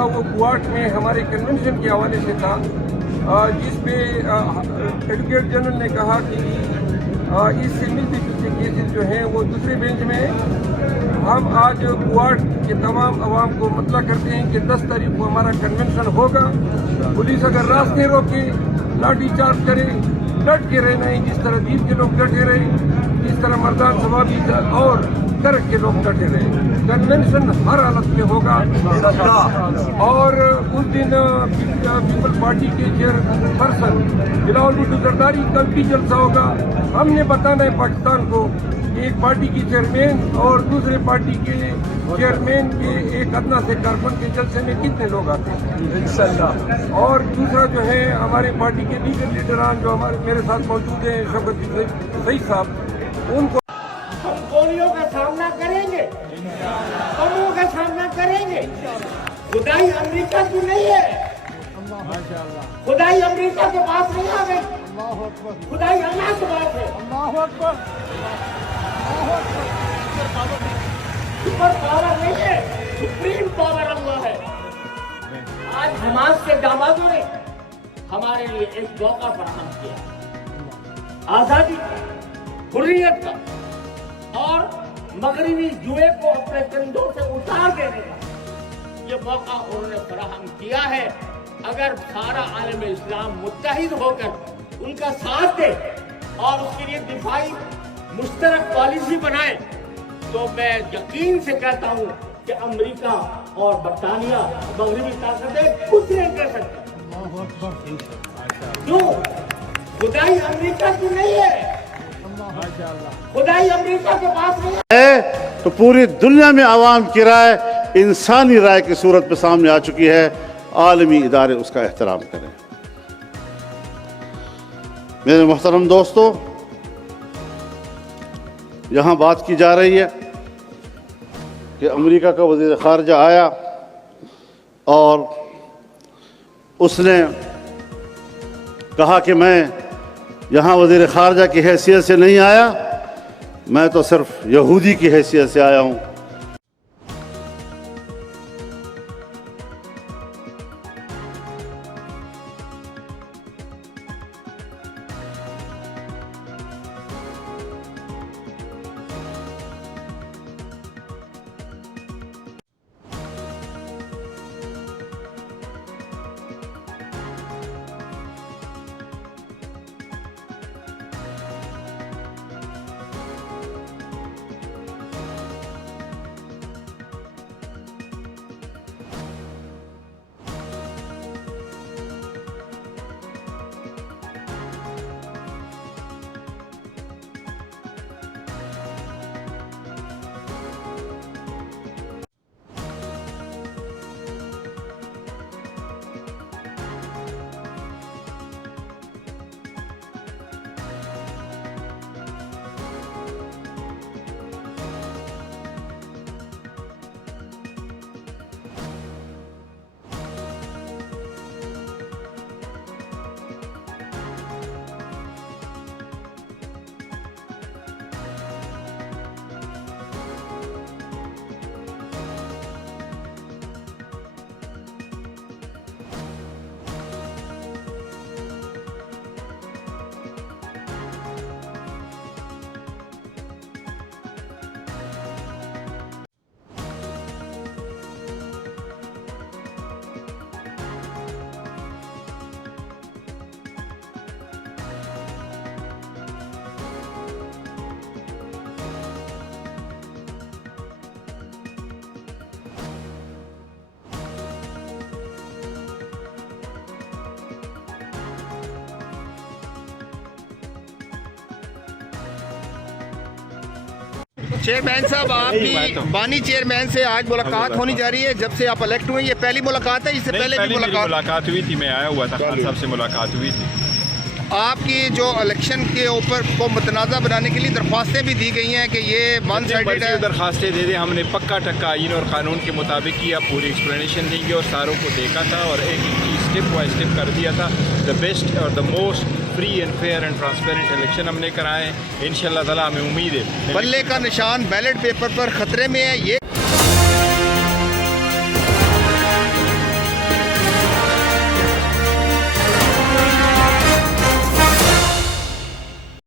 था वो क्वार्ट में हमारे कन्वेंशन के हवाले से था, जिस पे एडवोकेट जनरल ने कहा कि इससे मिलते जुलते केसेस जो हैं वो दूसरे बेंच में हैं। हम आज क्वार्ट के तमाम अवाम को मतला करते हैं कि 10 तारीख को हमारा कन्वेंशन होगा। पुलिस अगर रास्ते रोके, लाठी चार्ज करे, डट के रहना है, जिस तरह दीप के लोग डटे रहे, जिस तरह मर्दान सवाबी और कर्क के लोग डटे रहे। कन्वेंशन हर हालत में होगा और उस दिन पीपल पार्टी के चेयरपर्सन बिलावल भुट्टो जरदारी कल भी जलसा होगा। हमने बताना है पाकिस्तान को कि एक पार्टी की चेयरमैन और दूसरे पार्टी के चेयरमैन के एक अदना से कारकुन के जलसे में कितने लोग आते हैं इंशाअल्लाह। और दूसरा जो है हमारे पार्टी के दीगर लीडरान जो हमारे मेरे साथ मौजूद हैं, शौकत सईद साहब, उनको हम गोलियों का सामना करेंगे, बमों का सामना करेंगे। खुदाई अमेरिका की नहीं है, खुदाई अमेरिका के पास नहीं आ गई, खुदाई अल्लाह के पास है। सुपर पावर नहीं है, सुप्रीम पावर अल्लाह है। आज हमारे से दामादों ने हमारे लिए एक मौका फराहम किया, आजादी का, हुर्रियत का और मगरबी जुए को अपने कंधों से उतार देने का ये मौका उन्होंने फराहम किया है। अगर सारा आलम इस्लाम मुत्तहिद होकर उनका साथ दे और उसके लिए दिफाई मुश्तरक पॉलिसी बनाए तो मैं यकीन से कहता हूँ कि अमेरिका और बरतानिया मगरबी ताकतें कुछ नहीं कर सकती। क्यों? खुदाई अमेरिका की नहीं है, खुदाई अमेरिका के पास नहीं है। तो पूरी दुनिया में आवाम की राय इंसानी राय की सूरत में सामने आ चुकी है। आलमी इदारे उसका एहतराम करें। मेरे मोहतरम दोस्तों, यहाँ बात की जा रही है कि अमेरिका का वज़ीर ख़ारजा आया और उसने कहा कि मैं यहाँ वज़ीर ख़ारजा की हैसियत से नहीं आया, मैं तो सिर्फ यहूदी की हैसियत से आया हूँ। चेयरमैन साहब, आपकी बानी चेयरमैन से आज मुलाकात होने जा रही है। जब से आप इलेक्ट हुए, ये पहली मुलाकात है? इससे पहले भी मुलाकात हुई थी? मैं आया हुआ था, खान साहब से मुलाकात हुई थी। आपकी जो इलेक्शन के ऊपर को मुतनाज़ा बनाने के लिए दरख्वास्तें भी दी गई हैं कि ये वन साइडेड है। दरख्वास्तें दे दें, हमने पक्का टक्का आईन और कानून के मुताबिक किया, पूरी एक्सप्लेनेशन देंगे और सारों को देखा था और एक स्टेप बाई स्टेप कर दिया था। द बेस्ट और the most free and fair and transparent election हमने कराए हैं। इंशाअल्लाह ताला हमें उम्मीद है। बल्ले का निशान बैलेट पेपर पर खतरे में है। ये